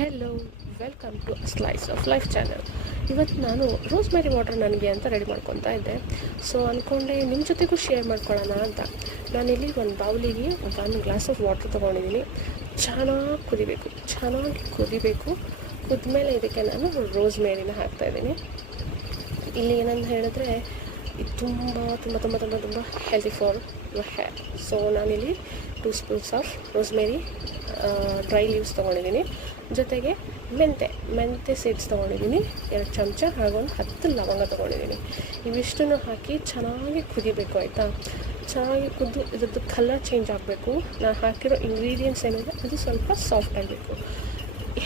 Hello, welcome to Slice of Life channel. ಇವತ್ತು ನಾನು rosemary water ನನಗೆ ಅಂತ ರೆಡಿ ಮಾಡ್ಕೊತಾ ಇದ್ದೆ. ಸೊ ಅಂದ್ಕೊಂಡೆ ನಿಮ್ಮ ಜೊತೆಗೂ ಶೇರ್ ಮಾಡ್ಕೊಳ್ಳೋಣ ಅಂತ. ನಾನಿಲ್ಲಿ ಒಂದು ಬೌಲಿಗೆ 1 ಗ್ಲಾಸ್ ಆಫ್ ವಾಟರ್ ತೊಗೊಂಡಿದ್ದೀನಿ. ಚೆನ್ನಾಗಿ ಕುದಿಬೇಕು. ಕುದ್ಮೇಲೆ ಇದಕ್ಕೆ ನಾನು ರೋಸ್ಮೇರಿನ ಹಾಕ್ತಾಯಿದ್ದೀನಿ. ಇಲ್ಲಿ ಏನಂತ ಹೇಳಿದ್ರೆ ಇದು ತುಂಬ healthy for your hair. So ನಾನಿಲ್ಲಿ 2 spoons of rosemary dry leaves ತೊಗೊಂಡಿದ್ದೀನಿ. ಜೊತೆಗೆ ಮೆಂತೆ ಸೀಡ್ಸ್ ತೊಗೊಂಡಿದ್ದೀನಿ, 2 ಚಮಚ ಹಾಗೂ 10 ಲವಂಗ ತೊಗೊಂಡಿದ್ದೀನಿ. ಇವಿಷ್ಟನ್ನು ಹಾಕಿ ಚೆನ್ನಾಗಿ ಕುದಿಬೇಕು, ಆಯಿತಾ. ಚೆನ್ನಾಗಿ ಕುದ್ದು ಇದ್ರದ್ದು ಕಲರ್ ಚೇಂಜ್ ಆಗಬೇಕು. ನಾನು ಹಾಕಿರೋ ಇಂಗ್ರೀಡಿಯೆಂಟ್ಸ್ ಏನಿದೆ ಅದು ಸ್ವಲ್ಪ ಸಾಫ್ಟ್ ಆಗಬೇಕು.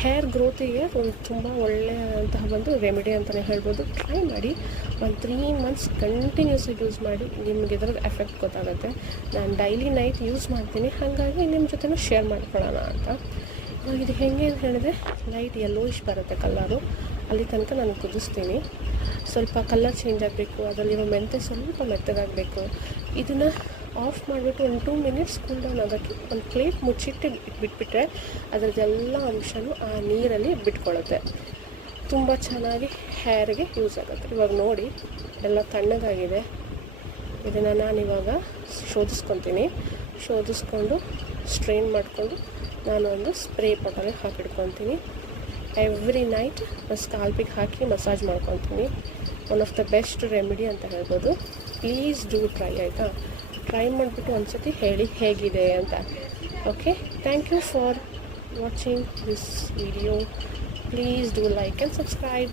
ಹೇರ್ ಗ್ರೋತಿಗೆ ಒಂದು ತುಂಬ ಒಳ್ಳೆಯಂತಹ ಒಂದು ರೆಮಿಡಿ ಅಂತಲೇ ಹೇಳ್ಬೋದು. ಟ್ರೈ ಮಾಡಿ, ಒಂದು 3 ಮಂತ್ಸ್ ಕಂಟಿನ್ಯೂಸ್ ಯೂಸ್ ಮಾಡಿ, ನಿಮಗೆ ಇದರದ್ದು ಎಫೆಕ್ಟ್ ಗೊತ್ತಾಗುತ್ತೆ. ನಾನು ಡೈಲಿ ನೈಟ್ ಯೂಸ್ ಮಾಡ್ತೀನಿ, ಹಾಗಾಗಿ ನಿಮ್ಮ ಜೊತೆನೂ ಶೇರ್ ಮಾಡ್ಕೊಳ್ಳೋಣ ಅಂತ. ಇವಾಗ ಇದು ಹೇಗೆ ಅಂತ ಹೇಳಿದ್ರೆ ಲೈಟ್ ಯೆಲ್ಲೋಯಿಶ್ ಬರುತ್ತೆ ಕಲರು, ಅಲ್ಲಿ ತನಕ ನಾನು ಕುದಿಸ್ತೀನಿ. ಸ್ವಲ್ಪ ಕಲರ್ ಚೇಂಜ್ ಆಗಬೇಕು, ಅದರಲ್ಲಿರೋ ಮೆಂತೆ ಸ್ವಲ್ಪ ಮೆತ್ತಗಾಗಬೇಕು. ಇದನ್ನು ಆಫ್ ಮಾಡಿಬಿಟ್ಟು ಒಂದು 2 ಮಿನಿಟ್ಸ್ ಕೂಲ್ ಡೌನ್ ಆಗೋಕ್ಕೆ ಒಂದು ಪ್ಲೇಟ್ ಮುಚ್ಚಿಟ್ಟು ಬಿಟ್ಬಿಟ್ರೆ ಅದರದ್ದೆಲ್ಲ ಅಂಶನೂ ಆ ನೀರಲ್ಲಿ ಬಿಟ್ಕೊಳ್ಳುತ್ತೆ. ತುಂಬ ಚೆನ್ನಾಗಿ ಹೇರ್ಗೆ ಯೂಸ್ ಆಗುತ್ತೆ. ಇವಾಗ ನೋಡಿ ಎಲ್ಲ ತಣ್ಣಗಾಗಿದೆ. ಇದನ್ನು ನಾನಿವಾಗ ಶೋಧಿಸ್ಕೊಂಡು ಸ್ಟ್ರೈನ್ ಮಾಡಿಕೊಂಡು ನಾನು ಒಂದು ಸ್ಪ್ರೇ ಬಾಟಲಿಗೆ ಹಾಕಿಡ್ಕೊತೀನಿ. ಎವ್ರಿ ನೈಟ್ ಸ್ಕಾಲ್ಪಿಗೆ ಹಾಕಿ ಮಸಾಜ್ ಮಾಡ್ಕೊತೀನಿ. One of the best remedy ಅಂತ ಹೇಳ್ಬೋದು. ಪ್ಲೀಸ್ ಡೂ ಟ್ರೈ, ಆಯಿತಾ. ಟ್ರೈ ಮಾಡಿಬಿಟ್ಟು ಒಂದು ಸತಿ ಹೇಳಿ ಹೇಗಿದೆ ಅಂತ. Okay, thank you for watching this video. Please do like and subscribe.